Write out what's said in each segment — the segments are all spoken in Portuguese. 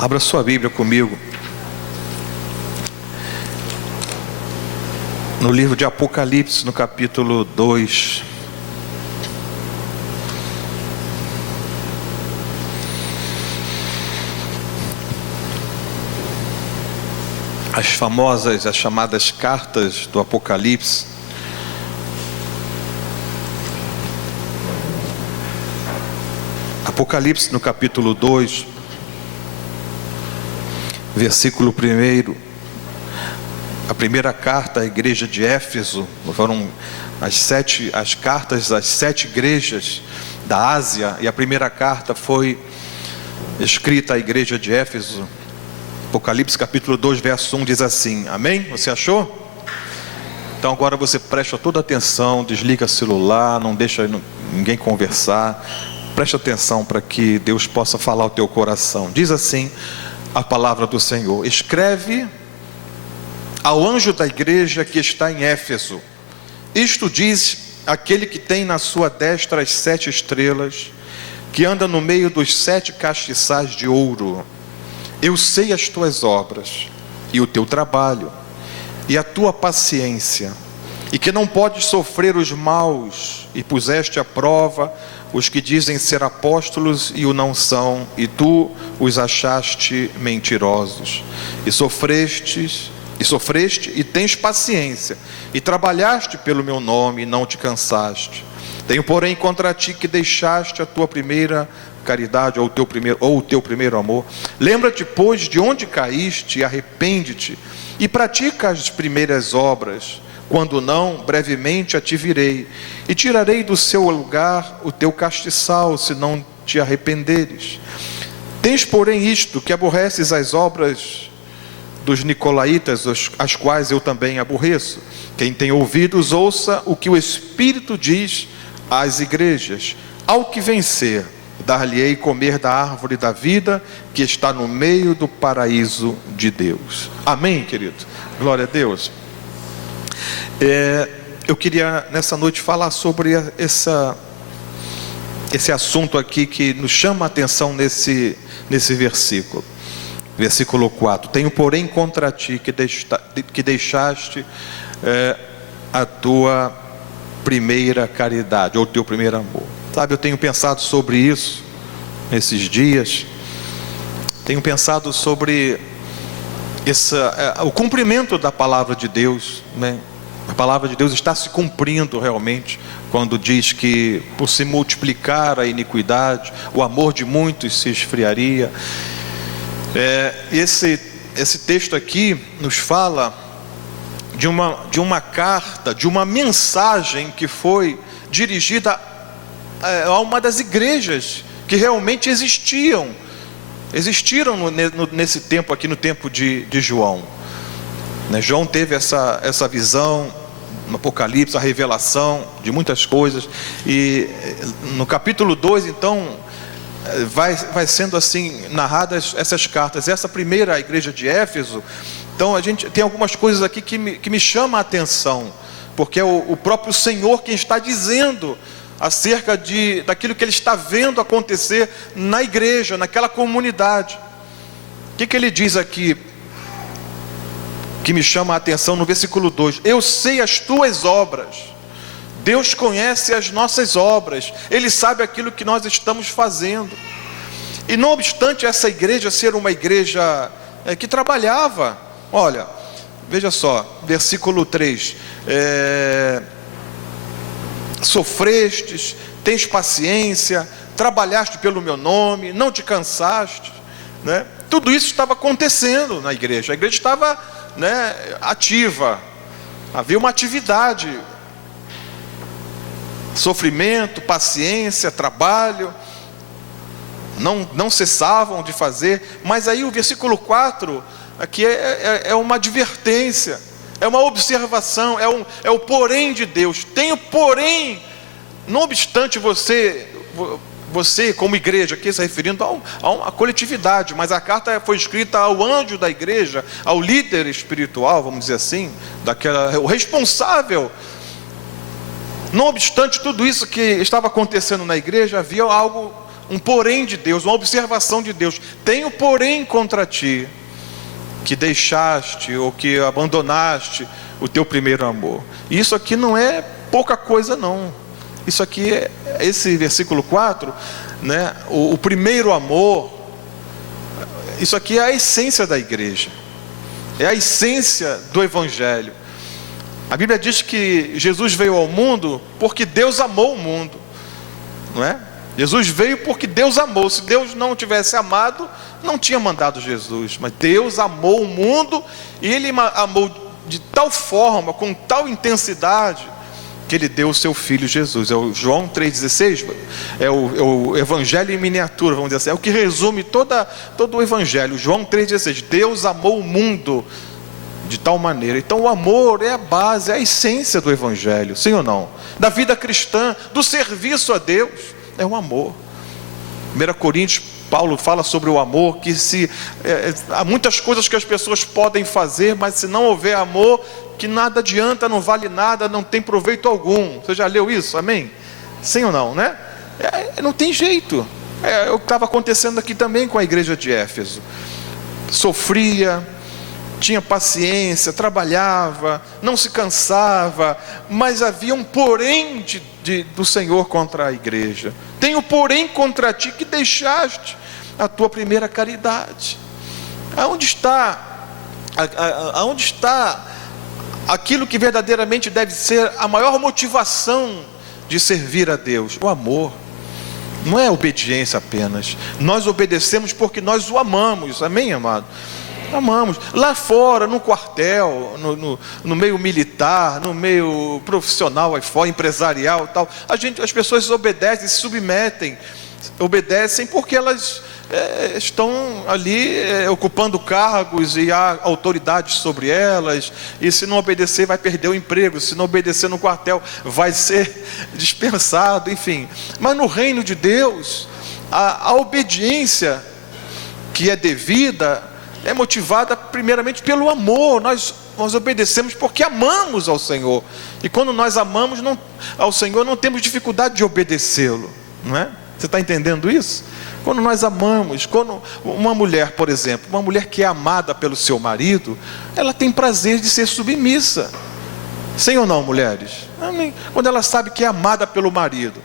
Abra sua Bíblia comigo no livro de Apocalipse, no capítulo 2. As chamadas cartas do Apocalipse. Apocalipse no capítulo 2, versículo 1. A primeira carta à igreja de Éfeso, foram as cartas das 7 igrejas da Ásia, e a primeira carta foi escrita à igreja de Éfeso. Apocalipse capítulo 2, verso 1 diz assim, amém? Você achou? Então agora você presta toda atenção, desliga o celular, não deixa ninguém conversar, presta atenção para que Deus possa falar ao teu coração. Diz assim a palavra do Senhor: escreve ao anjo da igreja que está em Éfeso, isto diz aquele que tem na sua destra as 7 estrelas, que anda no meio dos 7 castiçais de ouro. Eu sei as tuas obras, e o teu trabalho, e a tua paciência, e que não podes sofrer os maus, e puseste à prova os que dizem ser apóstolos e o não são, e tu os achaste mentirosos, e sofreste e tens paciência, e trabalhaste pelo meu nome e não te cansaste. Tenho porém contra ti que deixaste a tua primeira caridade, ou o teu primeiro amor. Lembra-te, pois, de onde caíste, e arrepende-te, e pratica as primeiras obras. Quando não, brevemente a te virei, e tirarei do seu lugar o teu castiçal, se não te arrependeres. Tens, porém, isto, que aborreces as obras dos nicolaítas, as quais eu também aborreço. Quem tem ouvidos, ouça o que o Espírito diz às igrejas. Ao que vencer, dar-lhe-ei comer da árvore da vida, que está no meio do paraíso de Deus. Amém, querido? Glória a Deus. Eu queria nessa noite falar sobre esse assunto aqui que nos chama a atenção nesse versículo. Versículo 4: tenho porém contra ti que deixaste a tua primeira caridade, ou o teu primeiro amor. Sabe, eu tenho pensado sobre isso nesses dias. Tenho pensado sobre o cumprimento da palavra de Deus, né? A palavra de Deus está se cumprindo realmente, quando diz que por se multiplicar a iniquidade, o amor de muitos se esfriaria. Esse texto aqui nos fala de uma carta, de uma mensagem que foi dirigida a uma das igrejas que realmente existiram nesse tempo aqui, no tempo de João. João teve essa visão no Apocalipse, a revelação de muitas coisas, e no capítulo 2 então vai sendo assim narradas essas cartas. Essa primeira igreja de Éfeso, então a gente tem algumas coisas aqui que me chama a atenção, porque é o próprio Senhor quem está dizendo acerca daquilo que ele está vendo acontecer na igreja, naquela comunidade. O que ele diz aqui que me chama a atenção no versículo 2? Eu sei as tuas obras. Deus conhece as nossas obras, Ele sabe aquilo que nós estamos fazendo. E não obstante essa igreja ser uma igreja que trabalhava, olha, veja só, versículo 3, sofrestes, tens paciência, trabalhaste pelo meu nome, não te cansaste, né? Tudo isso estava acontecendo na igreja. A igreja estava, ativa, havia uma atividade, sofrimento, paciência, trabalho, não cessavam de fazer. Mas aí o versículo 4 aqui é uma advertência, é uma observação, é o porém de Deus. Tenho porém, não obstante você como igreja, aqui se referindo a uma coletividade, mas a carta foi escrita ao anjo da igreja, ao líder espiritual, vamos dizer assim, o responsável. Não obstante tudo isso que estava acontecendo na igreja, havia algo um porém de Deus, uma observação de Deus. Tenho porém contra ti, que deixaste ou que abandonaste o teu primeiro amor. E isso aqui não é pouca coisa não. Isso aqui esse versículo 4, né, o primeiro amor, isso aqui é a essência da igreja, é a essência do evangelho. A Bíblia diz que Jesus veio ao mundo porque Deus amou o mundo, não é? Jesus veio porque Deus amou. Se Deus não tivesse amado, não tinha mandado Jesus. Mas Deus amou o mundo, e Ele amou de tal forma, com tal intensidade, que Ele deu o seu Filho Jesus. É o João 3,16, é o Evangelho em miniatura, vamos dizer assim. É o que resume todo o Evangelho. João 3,16, Deus amou o mundo de tal maneira. Então o amor é a base, é a essência do Evangelho, sim ou não? Da vida cristã, do serviço a Deus, é o amor. 1 Coríntios, Paulo fala sobre o amor, que há muitas coisas que as pessoas podem fazer, mas se não houver amor, que nada adianta, não vale nada, não tem proveito algum. Você já leu isso? Amém? Sim ou não, né? Não tem jeito. É o que estava acontecendo aqui também com a igreja de Éfeso. Sofria, tinha paciência, trabalhava, não se cansava, mas havia um porém do Senhor contra a igreja. Tenho porém contra ti que deixaste a tua primeira caridade. Aonde está aquilo que verdadeiramente deve ser a maior motivação de servir a Deus? O amor. Não é obediência apenas. Nós obedecemos porque nós o amamos. Amém, amado? Amamos. Lá fora, no quartel, no meio militar, no meio profissional, aí fora, empresarial e tal, as pessoas obedecem, se submetem, obedecem porque elas estão ali ocupando cargos e há autoridades sobre elas, e se não obedecer vai perder o emprego, se não obedecer no quartel vai ser dispensado, enfim. Mas no reino de Deus, a obediência que é devida é motivada primeiramente pelo amor. Nós obedecemos porque amamos ao Senhor, e quando nós amamos ao Senhor, não temos dificuldade de obedecê-lo, não é? Você está entendendo isso? Quando nós amamos, quando uma mulher, por exemplo, uma mulher que é amada pelo seu marido, ela tem prazer de ser submissa. Sim ou não, mulheres? Quando ela sabe que é amada pelo marido,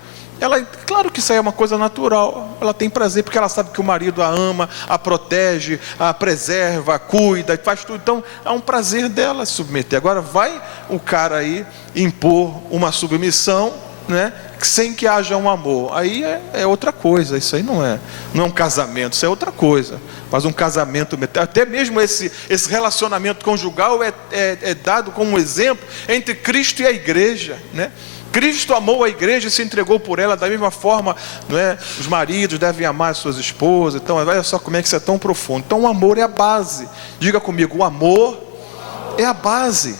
claro que isso aí é uma coisa natural, ela tem prazer porque ela sabe que o marido a ama, a protege, a preserva, a cuida, faz tudo. Então é um prazer dela se submeter. Agora vai o cara aí impor uma submissão, né, sem que haja um amor, aí é outra coisa. Isso aí não é um casamento, isso é outra coisa. Mas um casamento, até mesmo esse relacionamento conjugal é dado como um exemplo entre Cristo e a igreja, né? Cristo amou a igreja e se entregou por ela. Da mesma forma, não é? Os maridos devem amar as suas esposas. Então olha só como é que isso é tão profundo. Então o amor é a base. Diga comigo, o amor é a base,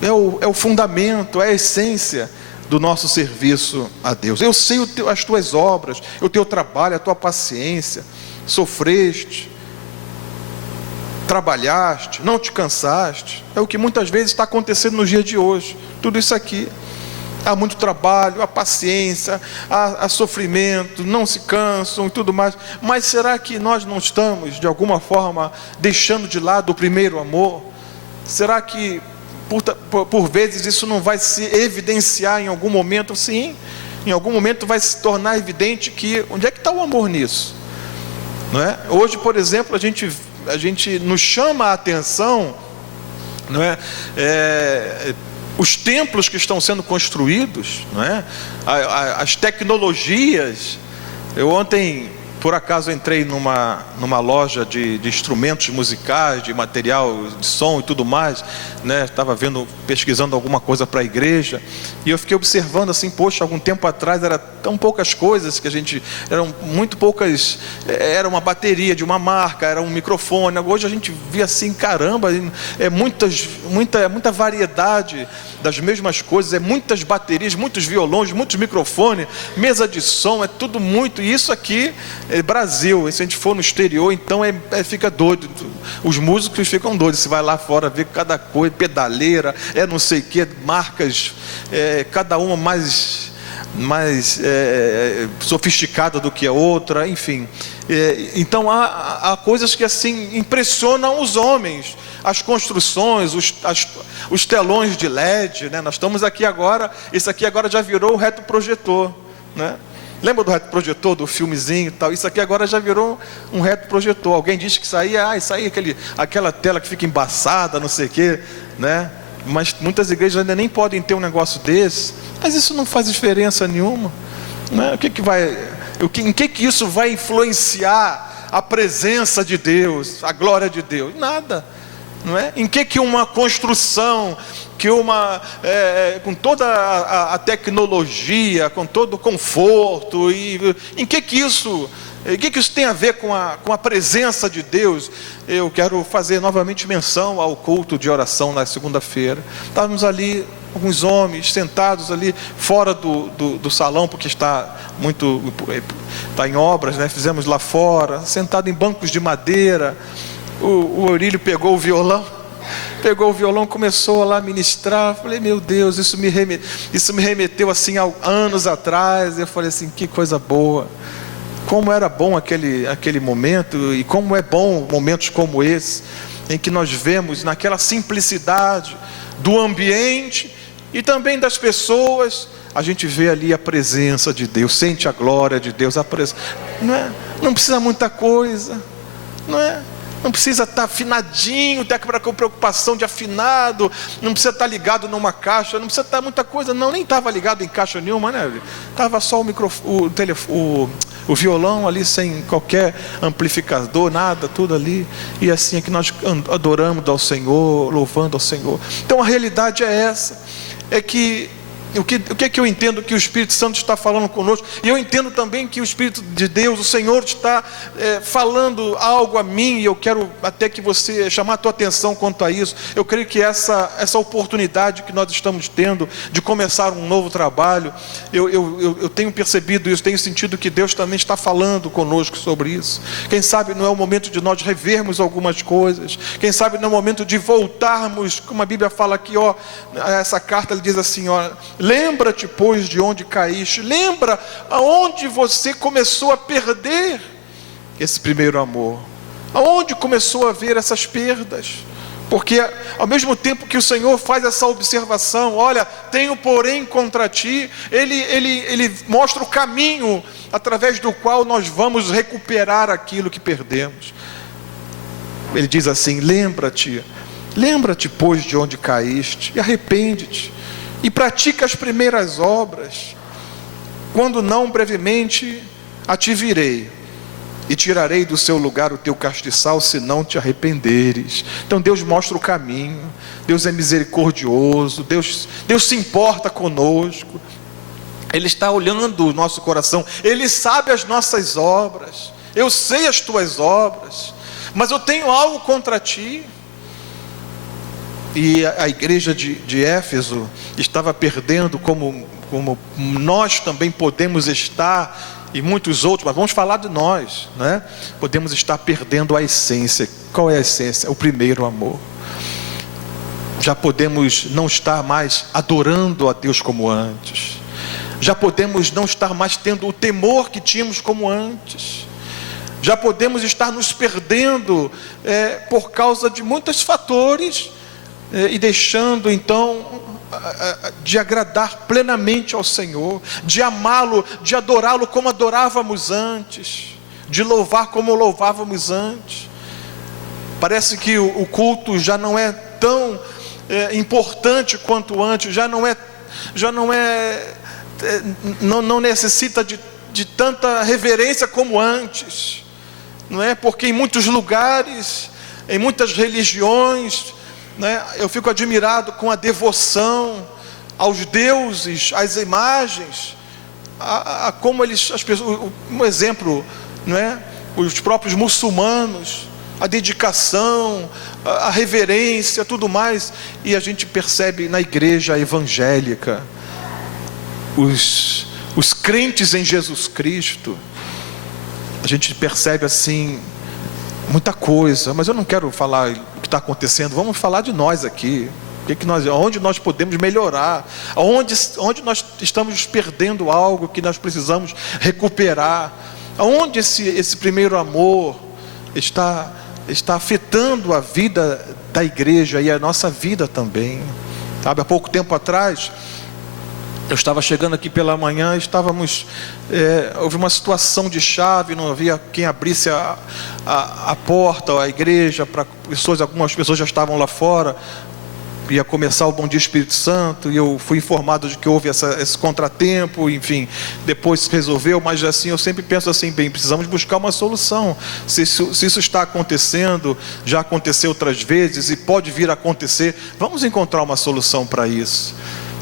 é o fundamento, é a essência do nosso serviço a Deus. Eu sei as tuas obras, o teu trabalho, a tua paciência. Sofreste, trabalhaste, não te cansaste. É o que muitas vezes está acontecendo nos dias de hoje. Tudo isso aqui, há muito trabalho, há paciência, há sofrimento, não se cansam e tudo mais. Mas será que nós não estamos de alguma forma deixando de lado o primeiro amor? Será que por vezes isso não vai se evidenciar em algum momento? Sim, em algum momento vai se tornar evidente que onde é que está o amor nisso, não é? Hoje, por exemplo, a gente nos chama a atenção, não é? Os templos que estão sendo construídos, não é? As tecnologias. Eu ontem, por acaso, entrei numa loja de instrumentos musicais, de material de som e tudo mais, né? Estava pesquisando alguma coisa para a igreja, e eu fiquei observando assim, poxa, algum tempo atrás era tão poucas coisas que eram muito poucas, era uma bateria de uma marca, era um microfone. Hoje a gente vê assim, caramba, muita variedade das mesmas coisas, muitas baterias, muitos violões, muitos microfones, mesa de som, é tudo muito. E isso aqui é Brasil. E se a gente for no exterior, então fica doido. Os músicos ficam doidos. Você vai lá fora ver cada coisa, pedaleira, não sei o que, marcas, cada uma mais mais sofisticada do que a outra, enfim. Então há coisas que assim impressionam os homens, as construções, os telões de LED, né? Nós estamos aqui agora, esse aqui agora já virou o retroprojetor, né? Lembra do retroprojetor, do filmezinho e tal? Isso aqui agora já virou um retroprojetor. Alguém disse que isso aí aquela tela que fica embaçada, não sei o quê, né? Mas muitas igrejas ainda nem podem ter um negócio desse. Mas isso não faz diferença nenhuma, né? Em que isso vai influenciar a presença de Deus, a glória de Deus? Nada, não é? Em que uma construção, com toda a tecnologia, com todo o conforto, em que isso tem a ver com a presença de Deus? Eu quero fazer novamente menção ao culto de oração na segunda-feira. Estávamos ali, alguns homens sentados ali fora do salão, porque está em obras, né? Fizemos lá fora, sentado em bancos de madeira. O Eurílio pegou o violão, começou lá a ministrar. Falei, meu Deus, isso me remeteu assim a anos atrás. Eu falei assim, que coisa boa. Como era bom aquele momento, e como é bom momentos como esse, em que nós vemos naquela simplicidade do ambiente e também das pessoas, a gente vê ali a presença de Deus, sente a glória de Deus, não precisa muita coisa, não precisa estar afinadinho, ter aquela preocupação de afinado, não precisa estar ligado numa caixa, não precisa estar muita coisa, não, nem estava ligado em caixa nenhuma, né? Estava só o violão ali, sem qualquer amplificador, nada, tudo ali, e assim é que nós adoramos ao Senhor, louvando ao Senhor. Então a realidade é essa, é que o que é que eu entendo que o Espírito Santo está falando conosco, e eu entendo também que o Espírito de Deus, o Senhor está falando algo a mim, e eu quero até que você chamar a tua atenção quanto a isso. Eu creio que essa oportunidade que nós estamos tendo de começar um novo trabalho, eu tenho percebido isso, tenho sentido que Deus também está falando conosco sobre isso. Quem sabe não é o momento de nós revermos algumas coisas, quem sabe não é o momento de voltarmos, como a Bíblia fala aqui, essa carta ele diz assim, lembra-te, pois, de onde caíste. Lembra aonde você começou a perder esse primeiro amor, aonde começou a ver essas perdas. Porque ao mesmo tempo que o Senhor faz essa observação, olha, tenho porém contra ti, Ele mostra o caminho através do qual nós vamos recuperar aquilo que perdemos. Ele diz assim, lembra-te, pois, de onde caíste, e arrepende-te, e pratica as primeiras obras, quando não, brevemente a te virei, e tirarei do seu lugar o teu castiçal, se não te arrependeres. Então Deus mostra o caminho, Deus é misericordioso, Deus se importa conosco, Ele está olhando o nosso coração, Ele sabe as nossas obras, eu sei as tuas obras, mas eu tenho algo contra ti. E a igreja de Éfeso estava perdendo, como nós também podemos estar, e muitos outros, mas vamos falar de nós, né? Podemos estar perdendo a essência. Qual é a essência? O primeiro amor. Já podemos não estar mais adorando a Deus como antes, já podemos não estar mais tendo o temor que tínhamos como antes, já podemos estar nos perdendo por causa de muitos fatores, e deixando então de agradar plenamente ao Senhor, de amá-lo, de adorá-lo como adorávamos antes, de louvar como louvávamos antes. Parece que o culto já não é tão importante quanto antes, não necessita de tanta reverência como antes, não é? Porque em muitos lugares, em muitas religiões, né, eu fico admirado com a devoção aos deuses, às imagens, como as pessoas, um exemplo, não é? Os próprios muçulmanos, a dedicação, a reverência, tudo mais. E a gente percebe na igreja evangélica, os crentes em Jesus Cristo, a gente percebe assim muita coisa, mas eu não quero falar o que está acontecendo, vamos falar de nós aqui, Onde nós podemos melhorar, onde nós estamos perdendo algo que nós precisamos recuperar, aonde esse primeiro amor está afetando a vida da igreja e a nossa vida também. Sabe, há pouco tempo atrás, eu estava chegando aqui pela manhã, houve uma situação de chave, não havia quem abrisse a porta, a igreja, para pessoas, algumas pessoas já estavam lá fora, ia começar o Bom Dia Espírito Santo, e eu fui informado de que houve esse contratempo, enfim, depois se resolveu, mas assim, eu sempre penso assim, bem, precisamos buscar uma solução. Se isso está acontecendo, já aconteceu outras vezes, e pode vir a acontecer, vamos encontrar uma solução para isso,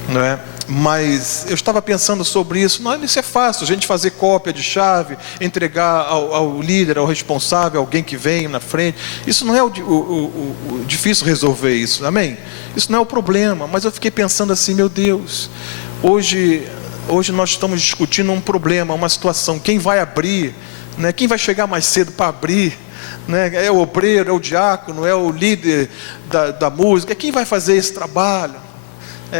não é? Mas eu estava pensando sobre isso. Não, isso é fácil, a gente fazer cópia de chave, entregar ao líder, ao responsável, alguém que vem na frente. Isso não é o difícil resolver isso, amém? Isso não é o problema. Mas eu fiquei pensando assim, meu Deus, hoje nós estamos discutindo um problema, uma situação. Quem vai abrir, né? Quem vai chegar mais cedo para abrir, né? É o obreiro, é o diácono, é o líder da música. Quem vai fazer esse trabalho?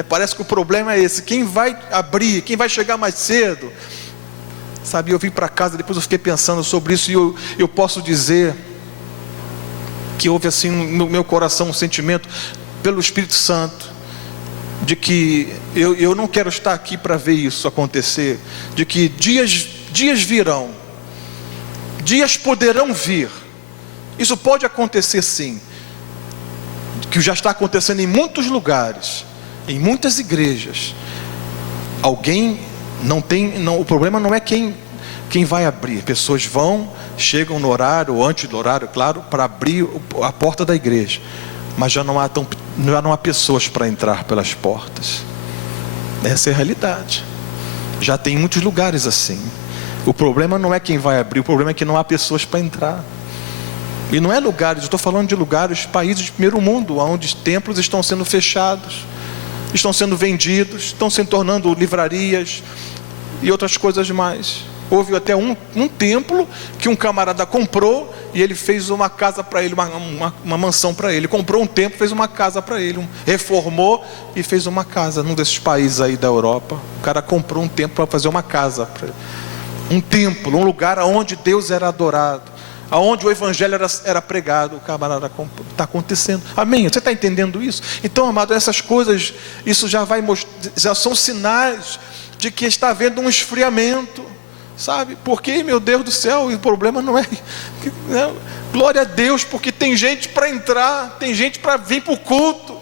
Parece que o problema é esse, quem vai abrir, quem vai chegar mais cedo, sabe? Eu vim para casa, depois eu fiquei pensando sobre isso, e eu posso dizer que houve assim no meu coração um sentimento pelo Espírito Santo, de que eu não quero estar aqui para ver isso acontecer, de que dias virão, dias poderão vir, isso pode acontecer sim, que já está acontecendo em muitos lugares, em muitas igrejas. O problema não é quem vai abrir. Pessoas chegam no horário, ou antes do horário, claro, para abrir a porta da igreja, mas já não há pessoas para entrar pelas portas. Essa é a realidade. Já tem muitos lugares assim. O problema não é quem vai abrir, o problema é que não há pessoas para entrar. E não é lugares, eu estou falando de lugares, países de primeiro mundo, onde os templos estão sendo fechados, estão sendo vendidos, estão se tornando livrarias e outras coisas mais. Houve até um templo que um camarada comprou, e ele fez uma casa para ele, uma mansão para ele. Comprou um templo, fez uma casa para ele, reformou e fez uma casa num desses países aí da Europa. O cara comprou um templo para fazer uma casa para ele. Um templo, um lugar onde Deus era adorado, aonde o evangelho era pregado. O camarada está acontecendo, amém? Você está entendendo isso? Então, amado, essas coisas, isso já são sinais de que está havendo um esfriamento, sabe? Porque, meu Deus do céu, o problema não é, glória a Deus, porque tem gente para entrar, tem gente para vir para o culto,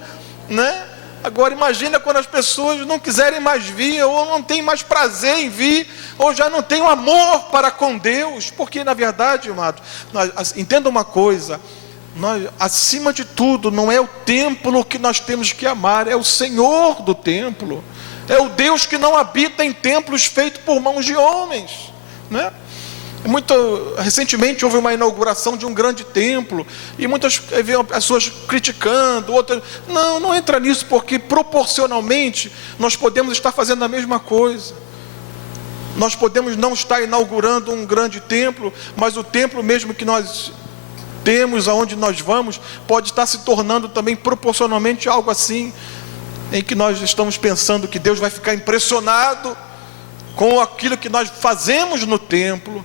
né? Agora imagina quando as pessoas não quiserem mais vir, ou não têm mais prazer em vir, ou já não têm um amor para com Deus. Porque na verdade, amado, entenda uma coisa, acima de tudo, não é o templo que nós temos que amar, é o Senhor do templo, é o Deus que não habita em templos feitos por mãos de homens, né? Recentemente houve uma inauguração de um grande templo, e muitas pessoas criticando, outras, não entra nisso, porque proporcionalmente nós podemos estar fazendo a mesma coisa. Nós podemos não estar inaugurando um grande templo, mas o templo mesmo que nós temos, aonde nós vamos, pode estar se tornando também proporcionalmente algo assim, em que nós estamos pensando que Deus vai ficar impressionado com aquilo que nós fazemos no templo,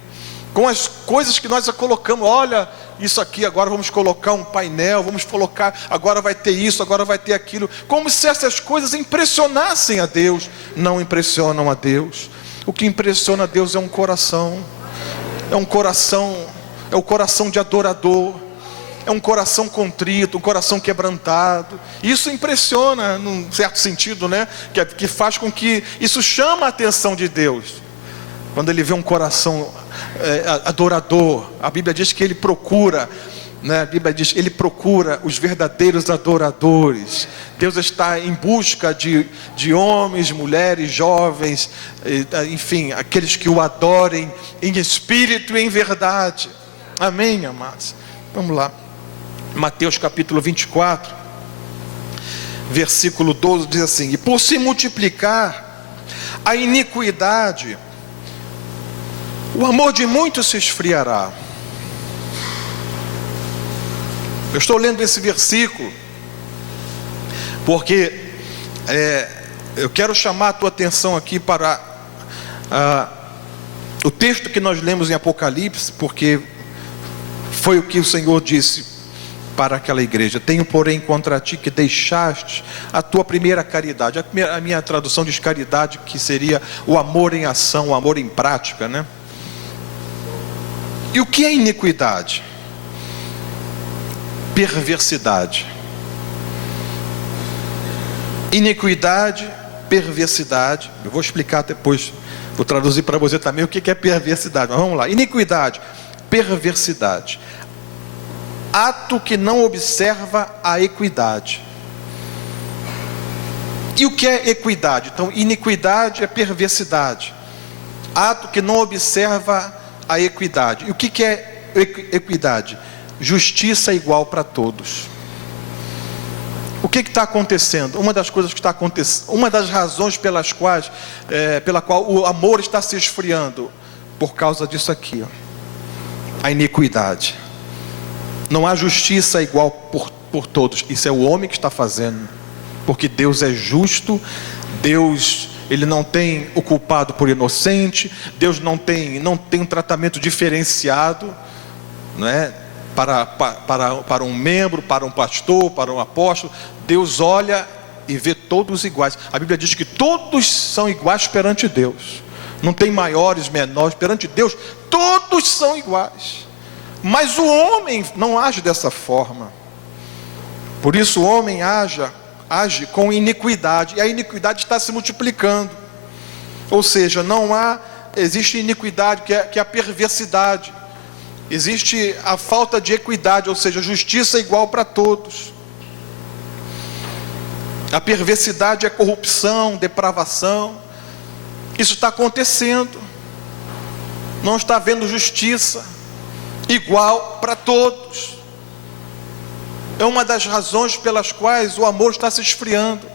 com as coisas que nós colocamos. Olha, isso aqui, agora vamos colocar um painel, vamos colocar, agora vai ter isso, agora vai ter aquilo, como se essas coisas impressionassem a Deus. Não impressionam a Deus. O que impressiona a Deus é um coração, é o coração de adorador, é um coração contrito, um coração quebrantado. Isso impressiona, num certo sentido, né? Que faz com que isso chame a atenção de Deus. Quando Ele vê um coração adorador, a Bíblia diz que Ele procura, né? A Bíblia diz que Ele procura os verdadeiros adoradores. Deus está em busca de homens, mulheres, jovens, enfim, aqueles que o adorem em espírito e em verdade. Amém, amados? Vamos lá. Mateus capítulo 24, versículo 12 diz assim: e por se multiplicar a iniquidade, o amor de muitos se esfriará. Eu estou lendo esse versículo porque eu quero chamar a tua atenção aqui para o texto que nós lemos em Apocalipse, porque foi o que o Senhor disse para aquela igreja: tenho porém contra ti que deixaste a tua primeira caridade. A minha tradução diz caridade, que seria o amor em ação, o amor em prática, né? E o que é iniquidade? Perversidade. Iniquidade, perversidade. Eu vou explicar depois, vou traduzir para você também o que é perversidade. Mas vamos lá. Iniquidade, perversidade, ato que não observa a equidade. E o que é equidade? Então, iniquidade é perversidade, ato que não observa a equidade. E o que é equidade? Justiça igual para todos. O que está acontecendo? Uma das coisas que está acontecendo, uma das razões pela qual o amor está se esfriando, por causa disso aqui, a iniquidade. Não há justiça igual por todos. Isso é o homem que está fazendo, porque Deus é justo. Deus, Ele não tem o culpado por inocente. Deus não tem um tratamento diferenciado, não é? Para um membro, para um pastor, para um apóstolo. Deus olha e vê todos iguais. A Bíblia diz que todos são iguais perante Deus. Não tem maiores, menores. Perante Deus, todos são iguais. Mas o homem não age dessa forma. Por isso o homem age com iniquidade. E a iniquidade está se multiplicando. Ou seja, existe iniquidade, que é a perversidade. Existe a falta de equidade, ou seja, justiça igual para todos. A perversidade é corrupção, depravação. Isso está acontecendo. Não está havendo justiça igual para todos. É uma das razões pelas quais o amor está se esfriando.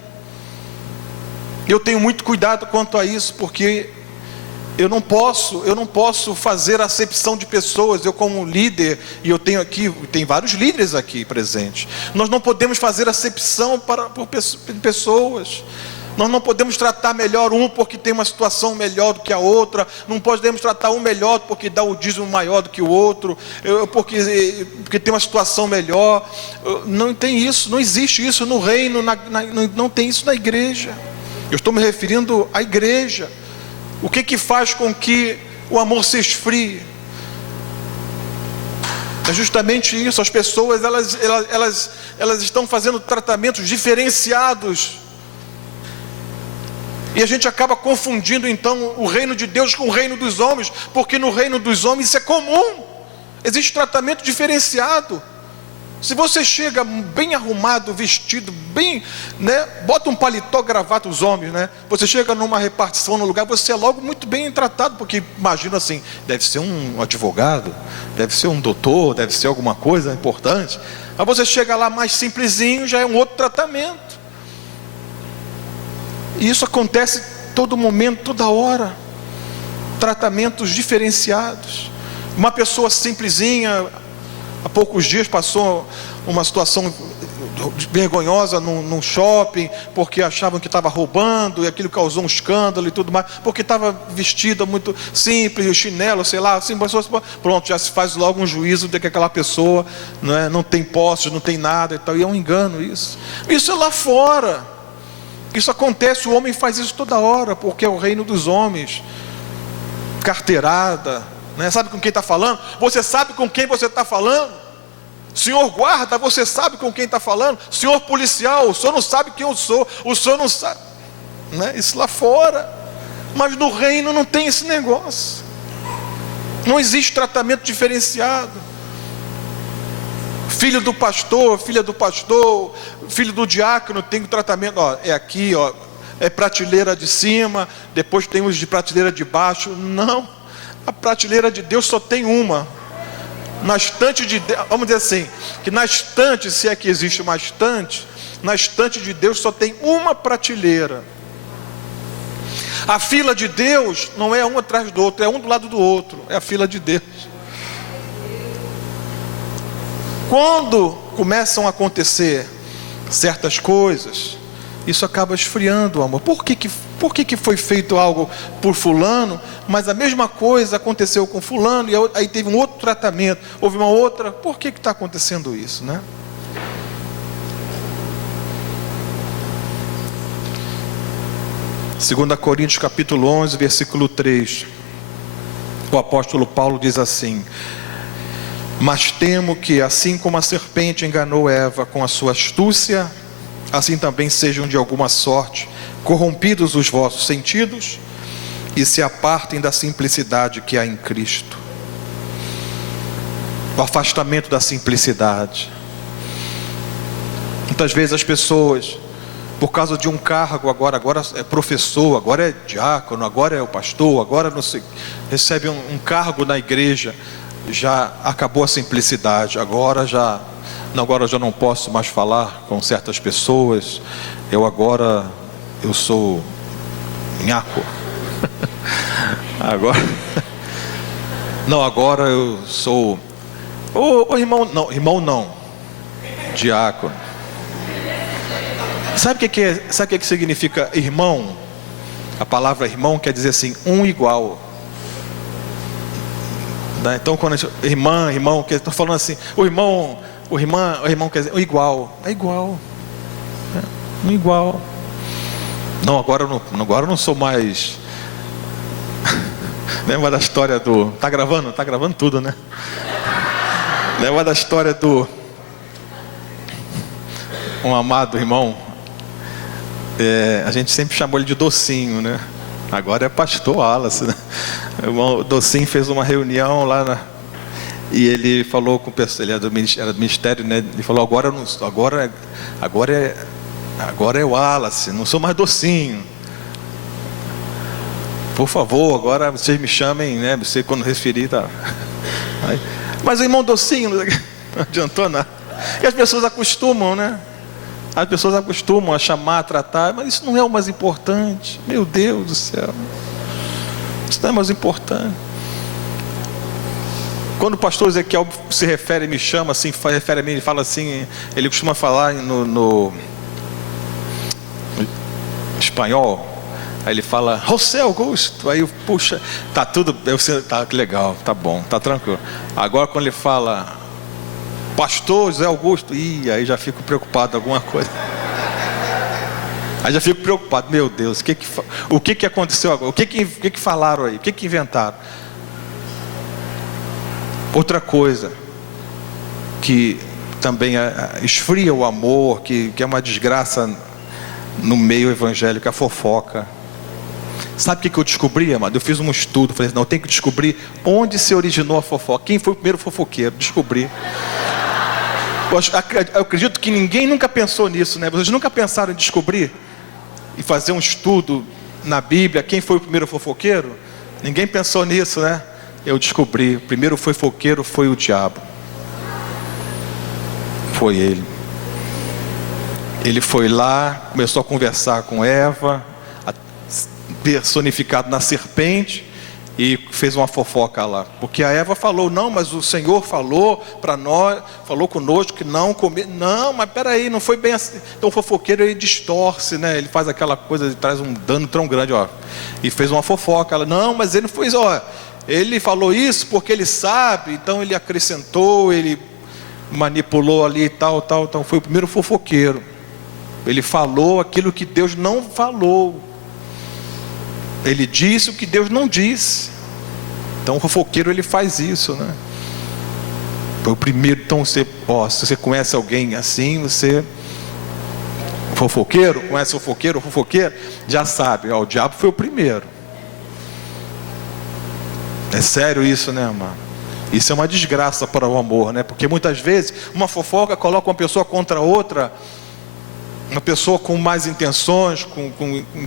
Eu tenho muito cuidado quanto a isso, porque eu não posso fazer acepção de pessoas. Eu, como líder, e tem vários líderes aqui presentes, nós não podemos fazer acepção por pessoas. Nós não podemos tratar melhor um porque tem uma situação melhor do que a outra. Não podemos tratar um melhor porque dá o dízimo maior do que o outro, porque tem uma situação melhor. Não tem isso, não existe isso no reino, não tem isso na igreja. Eu estou me referindo à igreja. O que faz com que o amor se esfrie? É justamente isso. As pessoas elas estão fazendo tratamentos diferenciados, e a gente acaba confundindo então o reino de Deus com o reino dos homens, porque no reino dos homens isso é comum. Existe tratamento diferenciado. Se você chega bem arrumado, vestido bem, né, bota um paletó, gravata, os homens, né? Você chega numa repartição, no lugar, você é logo muito bem tratado, porque imagina assim, deve ser um advogado, deve ser um doutor, deve ser alguma coisa importante. Aí você chega lá mais simplesinho, já é um outro tratamento. E isso acontece todo momento, toda hora. Tratamentos diferenciados. Uma pessoa simplesinha, há poucos dias passou uma situação vergonhosa num shopping, porque achavam que estava roubando, e aquilo causou um escândalo e tudo mais, porque estava vestida muito simples, chinelo, sei lá, assim, pronto, já se faz logo um juízo de que aquela pessoa não tem posses, não tem nada e tal. E é um engano isso. Isso é lá fora. Isso acontece, o homem faz isso toda hora, porque é o reino dos homens. Carteirada, né? Sabe com quem está falando? Você sabe com quem você está falando? Senhor guarda, você sabe com quem está falando? Senhor policial, o senhor não sabe quem eu sou, o senhor não sabe, né? Isso lá fora. Mas no reino não tem esse negócio. Não existe tratamento diferenciado. Filho do pastor, filha do pastor, filho do diácono tem um tratamento, é aqui, é prateleira de cima, depois tem os de prateleira de baixo. Não, a prateleira de Deus só tem uma. Na estante de Deus, vamos dizer assim, que na estante, se é que existe uma estante, na estante de Deus só tem uma prateleira. A fila de Deus não é um atrás do outro, é um do lado do outro, é a fila de Deus. Quando começam a acontecer certas coisas, isso acaba esfriando o amor. Por que foi feito algo por fulano, mas a mesma coisa aconteceu com fulano, e aí teve um outro tratamento, houve uma outra, por que está acontecendo isso, né? 2 Coríntios capítulo 11, versículo 3, o apóstolo Paulo diz assim: mas temo que, assim como a serpente enganou Eva com a sua astúcia, assim também sejam de alguma sorte corrompidos os vossos sentidos e se apartem da simplicidade que há em Cristo. O afastamento da simplicidade. Muitas vezes as pessoas, por causa de um cargo, agora é professor, agora é diácono, agora é o pastor, agora não sei, recebe um cargo na igreja, já acabou a simplicidade, agora já não posso mais falar com certas pessoas, eu sou nhaco, agora eu sou, irmão não, diácono. Sabe o que significa irmão? A palavra irmão quer dizer assim, um igual. Então quando a gente, irmão, que estou falando assim, o irmão quer dizer igual, é igual, um igual. Não, agora eu não sou mais. Lembra da história do, tá gravando tudo, né? Lembra da história do um amado irmão, a gente sempre chamou ele de Docinho, né? Agora é pastor Wallace, né? O irmão Docinho fez uma reunião lá e ele falou com o pessoal, ele era do ministério, né? Ele falou: agora é Wallace, não sou mais Docinho. Por favor, agora vocês me chamem, né? Você quando referir, tá? Mas o irmão Docinho não adiantou nada. E as pessoas acostumam, né? As pessoas acostumam a chamar, a tratar, mas isso não é o mais importante. Meu Deus do céu, isso não é o mais importante. Quando o pastor Ezequiel se refere, me chama assim, refere a mim, ele fala assim, ele costuma falar no espanhol, aí ele fala José Augusto, aí eu, puxa, tá tudo, tá legal, tá bom, tá tranquilo. Agora quando ele fala Pastor José Augusto, aí já fico preocupado, alguma coisa. Aí já fico preocupado, meu Deus, o que aconteceu agora? O que falaram aí? O que inventaram? Outra coisa que também esfria o amor, que é uma desgraça no meio evangélico, a fofoca. Sabe o que eu descobri, amado? Eu fiz um estudo, falei, não, eu tenho que descobrir onde se originou a fofoca. Quem foi o primeiro fofoqueiro? Descobri. Eu acredito que ninguém nunca pensou nisso, né? Vocês nunca pensaram em descobrir e fazer um estudo na Bíblia, quem foi o primeiro fofoqueiro? Ninguém pensou nisso, né? Eu descobri, o primeiro fofoqueiro foi o diabo. Foi ele. Ele foi lá, começou a conversar com Eva, personificado na serpente, e fez uma fofoca lá, porque a Eva falou, não, mas o Senhor falou para nós, falou conosco que não comer, não, mas peraí, não foi bem assim. Então o fofoqueiro, ele distorce, né? Ele faz aquela coisa, ele traz um dano tão grande, ó, e fez uma fofoca. Ela, não, mas ele não fez, ó, ele falou isso porque ele sabe, então ele acrescentou, ele manipulou ali e tal, então foi o primeiro fofoqueiro. Ele falou aquilo que Deus não falou. Ele disse o que Deus não disse. Então o fofoqueiro, ele faz isso, né? Foi o primeiro. Então se você conhece alguém assim, você fofoqueiro, conhece o fofoqueiro, já sabe, ó, o diabo foi o primeiro. É sério isso, né, mano? Isso é uma desgraça para o amor, né? Porque muitas vezes uma fofoca coloca uma pessoa contra outra, uma pessoa com mais intenções,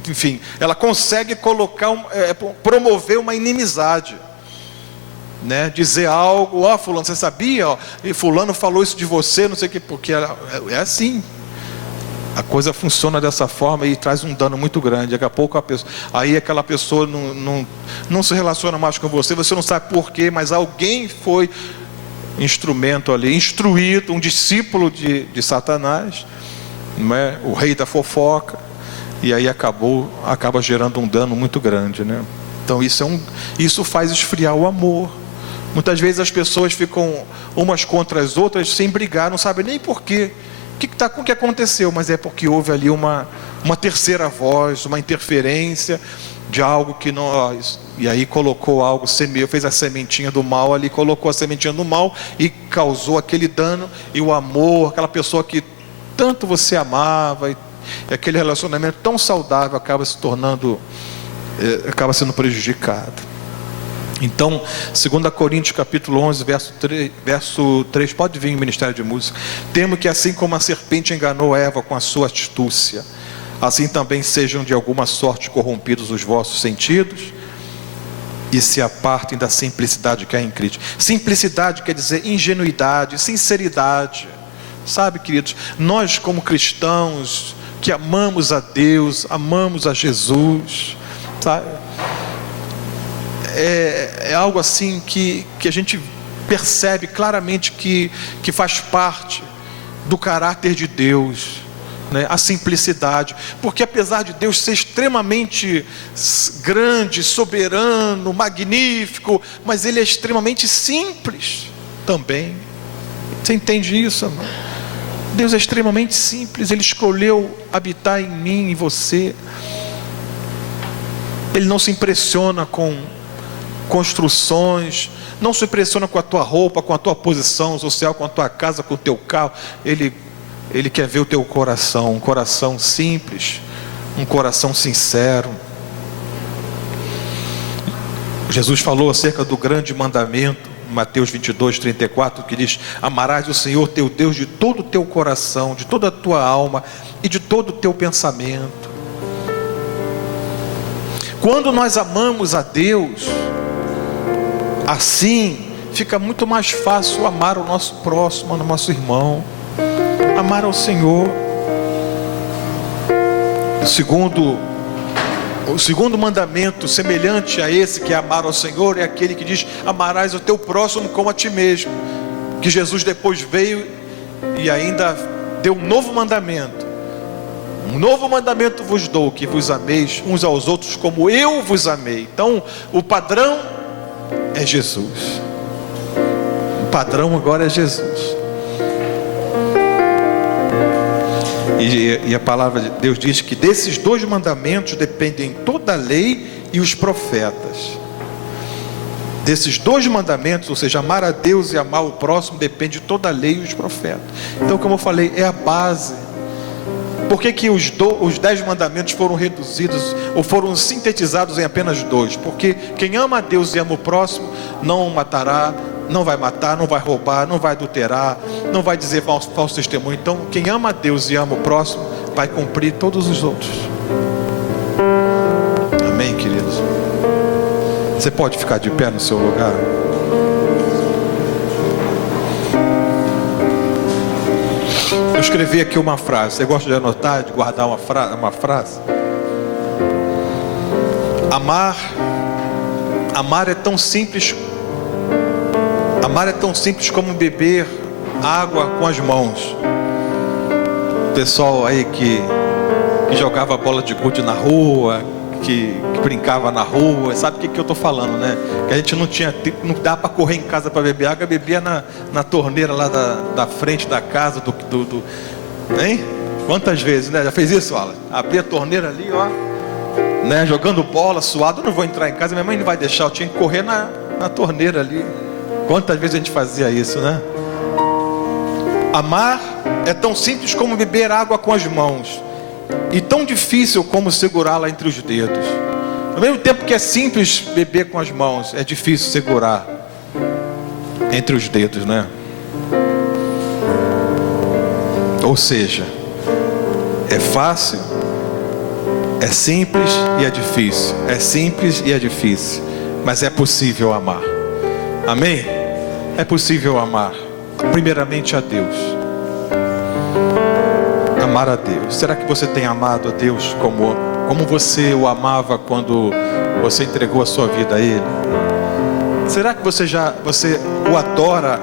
enfim, ela consegue promover uma inimizade, né? Dizer algo, ó, fulano, você sabia? Ó, e fulano falou isso de você, não sei o que, porque é assim. A coisa funciona dessa forma e traz um dano muito grande. Daqui a pouco aí aquela pessoa não se relaciona mais com você, você não sabe porquê, mas alguém foi instrumento ali, instruído, um discípulo de Satanás, não é? O rei da fofoca, e aí acaba gerando um dano muito grande, né? Então isso faz esfriar o amor. Muitas vezes as pessoas ficam umas contra as outras sem brigar, não sabem nem porquê. O que aconteceu? Mas é porque houve ali uma terceira voz, uma interferência de algo que não... E aí colocou algo, semeou, fez a sementinha do mal ali, colocou a sementinha do mal e causou aquele dano. E o amor, aquela pessoa que tanto você amava, e aquele relacionamento tão saudável acaba sendo prejudicado. Então, 2 Coríntios capítulo 11, verso 3, pode vir o Ministério de Música. Temo que assim como a serpente enganou Eva com a sua astúcia, assim também sejam de alguma sorte corrompidos os vossos sentidos, e se apartem da simplicidade que há em Cristo. Simplicidade quer dizer ingenuidade, sinceridade. Sabe, queridos, nós como cristãos, que amamos a Deus, amamos a Jesus, sabe? É algo assim que a gente percebe claramente que faz parte do caráter de Deus, né? A simplicidade, porque apesar de Deus ser extremamente grande, soberano, magnífico, mas Ele é extremamente simples também. Você entende isso, amor? Deus é extremamente simples. Ele escolheu habitar em mim e você. Ele não se impressiona com construções, não se impressiona com a tua roupa, com a tua posição social, com a tua casa, com o teu carro. Ele quer ver o teu coração, um coração simples, um coração sincero. Jesus falou acerca do grande mandamento, Mateus 22, 34, que diz: amarás o Senhor teu Deus de todo o teu coração, de toda a tua alma e de todo o teu pensamento. Quando nós amamos a Deus, assim fica muito mais fácil amar o nosso próximo, o nosso irmão, amar ao Senhor. O segundo mandamento, semelhante a esse, que é amar ao Senhor, é aquele que diz: amarás o teu próximo como a ti mesmo. Que Jesus depois veio e ainda deu um novo mandamento. Um novo mandamento vos dou, que vos ameis uns aos outros como eu vos amei. Então, o padrão é Jesus. O padrão agora é Jesus. E a palavra de Deus diz que desses dois mandamentos dependem toda a lei e os profetas. Desses dois mandamentos, ou seja, amar a Deus e amar o próximo, depende toda a lei e os profetas. Então, como eu falei, é a base. Por que os 10 mandamentos foram reduzidos ou foram sintetizados em apenas 2? Porque quem ama a Deus e ama o próximo não matará, não vai matar, não vai roubar, não vai adulterar, não vai dizer falso testemunho. Então, quem ama a Deus e ama o próximo vai cumprir todos os outros. Amém, queridos? Você pode ficar de pé no seu lugar? Eu escrevi aqui uma frase. Você gosta de anotar, de guardar uma frase? Amar é tão simples. Amar é tão simples como beber água com as mãos. O pessoal aí que jogava bola de gude na rua, que brincava na rua, sabe o que eu estou falando, né? Que a gente não dá para correr em casa para beber água, bebia na torneira lá da frente da casa hein? Quantas vezes, né? Já fez isso, Alan? Abria a torneira ali, ó, né? Jogando bola, suado. Eu não vou entrar em casa, minha mãe não vai deixar, eu tinha que correr na torneira ali. Quantas vezes a gente fazia isso, né? Amar é tão simples como beber água com as mãos, e tão difícil como segurá-la entre os dedos. Ao mesmo tempo que é simples beber com as mãos, é difícil segurar entre os dedos, né? Ou seja, é fácil, é simples e é difícil. É simples e é difícil, mas é possível amar. Amém? É possível amar, primeiramente a Deus. Amar a Deus. Será que você tem amado a Deus como você o amava quando você entregou a sua vida a Ele? Será que você o adora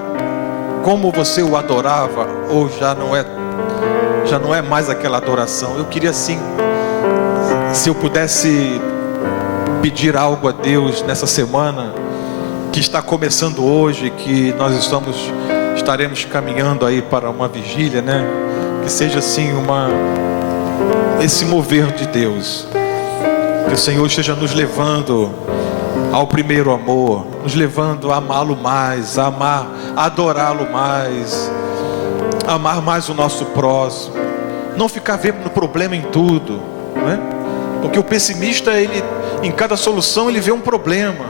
como você o adorava, ou já não é mais aquela adoração? Eu queria sim Se eu pudesse pedir algo a Deus nessa semana, que está começando hoje, que nós estaremos caminhando aí para uma vigília, né? Que seja assim esse mover de Deus. Que o Senhor esteja nos levando ao primeiro amor, nos levando a amá-lo mais, a adorá-lo mais, a amar mais o nosso próximo, não ficar vendo problema em tudo, não é? Porque o pessimista, em cada solução ele vê um problema.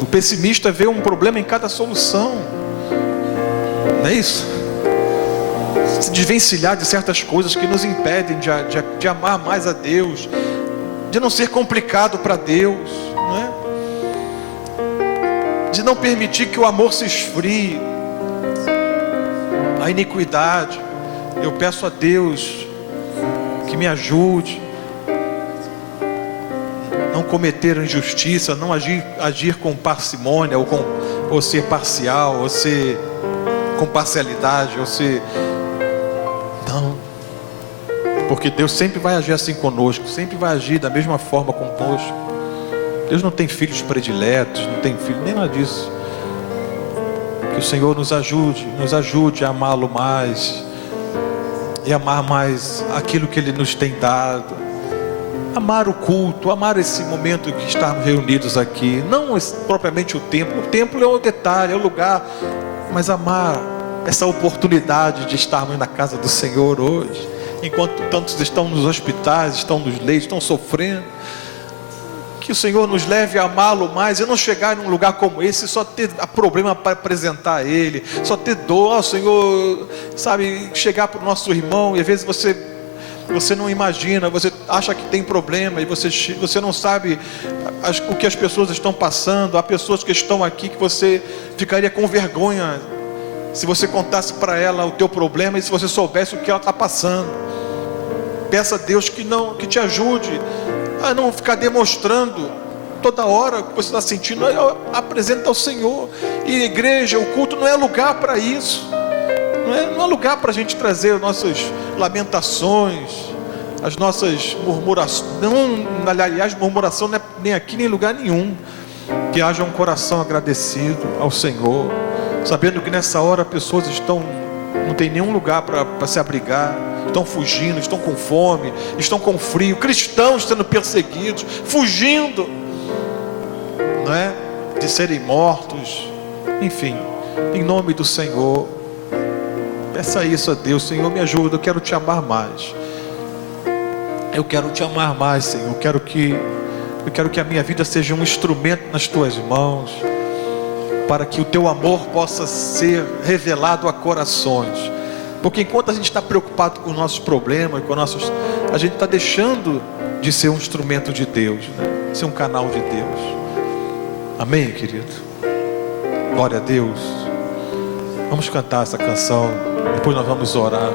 O pessimista vê um problema em cada solução, não é isso? Se desvencilhar de certas coisas que nos impedem de amar mais a Deus, de não ser complicado para Deus, não é? De não permitir que o amor se esfrie, a iniquidade. Eu peço a Deus que me ajude, não cometer injustiça, não agir com parcimônia, ou ser parcial, ou ser com parcialidade, ou ser... Não, porque Deus sempre vai agir assim conosco, sempre vai agir da mesma forma conosco. Deus não tem filhos prediletos, não tem filho, nem nada disso. Que o Senhor nos ajude a amá-lo mais, e amar mais aquilo que Ele nos tem dado, amar o culto, amar esse momento que estamos reunidos aqui, não propriamente o templo é um detalhe, é um lugar, mas amar essa oportunidade de estarmos na casa do Senhor hoje, enquanto tantos estão nos hospitais, estão nos leitos, estão sofrendo. Que o Senhor nos leve a amá-lo mais, e não chegar num lugar como esse só ter problema para apresentar a Ele, só ter dor. O Senhor, sabe, chegar para o nosso irmão, e às vezes você não imagina, você acha que tem problema, e você não sabe o que as pessoas estão passando. Há pessoas que estão aqui que você ficaria com vergonha se você contasse para ela o teu problema, e se você soubesse o que ela está passando. Peça a Deus que te ajude a não ficar demonstrando toda hora o que você está sentindo. Apresenta ao Senhor. E igreja, o culto não é lugar para isso, não é lugar para a gente trazer as nossas lamentações, as nossas murmurações. Aliás, murmuração não é nem aqui nem em lugar nenhum. Que haja um coração agradecido ao Senhor, sabendo que nessa hora pessoas não tem nenhum lugar para se abrigar, estão fugindo, estão com fome, estão com frio, cristãos sendo perseguidos, fugindo, não é? De serem mortos, enfim, em nome do Senhor, peça isso a Deus. Senhor, me ajuda, eu quero te amar mais, eu quero te amar mais, Senhor. Eu quero que a minha vida seja um instrumento nas tuas mãos, para que o teu amor possa ser revelado a corações. Porque enquanto a gente está preocupado com os nossos problemas, a gente está deixando de ser um instrumento de Deus, né? Ser um canal de Deus. Amém, querido? Glória a Deus. Vamos cantar essa canção, depois nós vamos orar.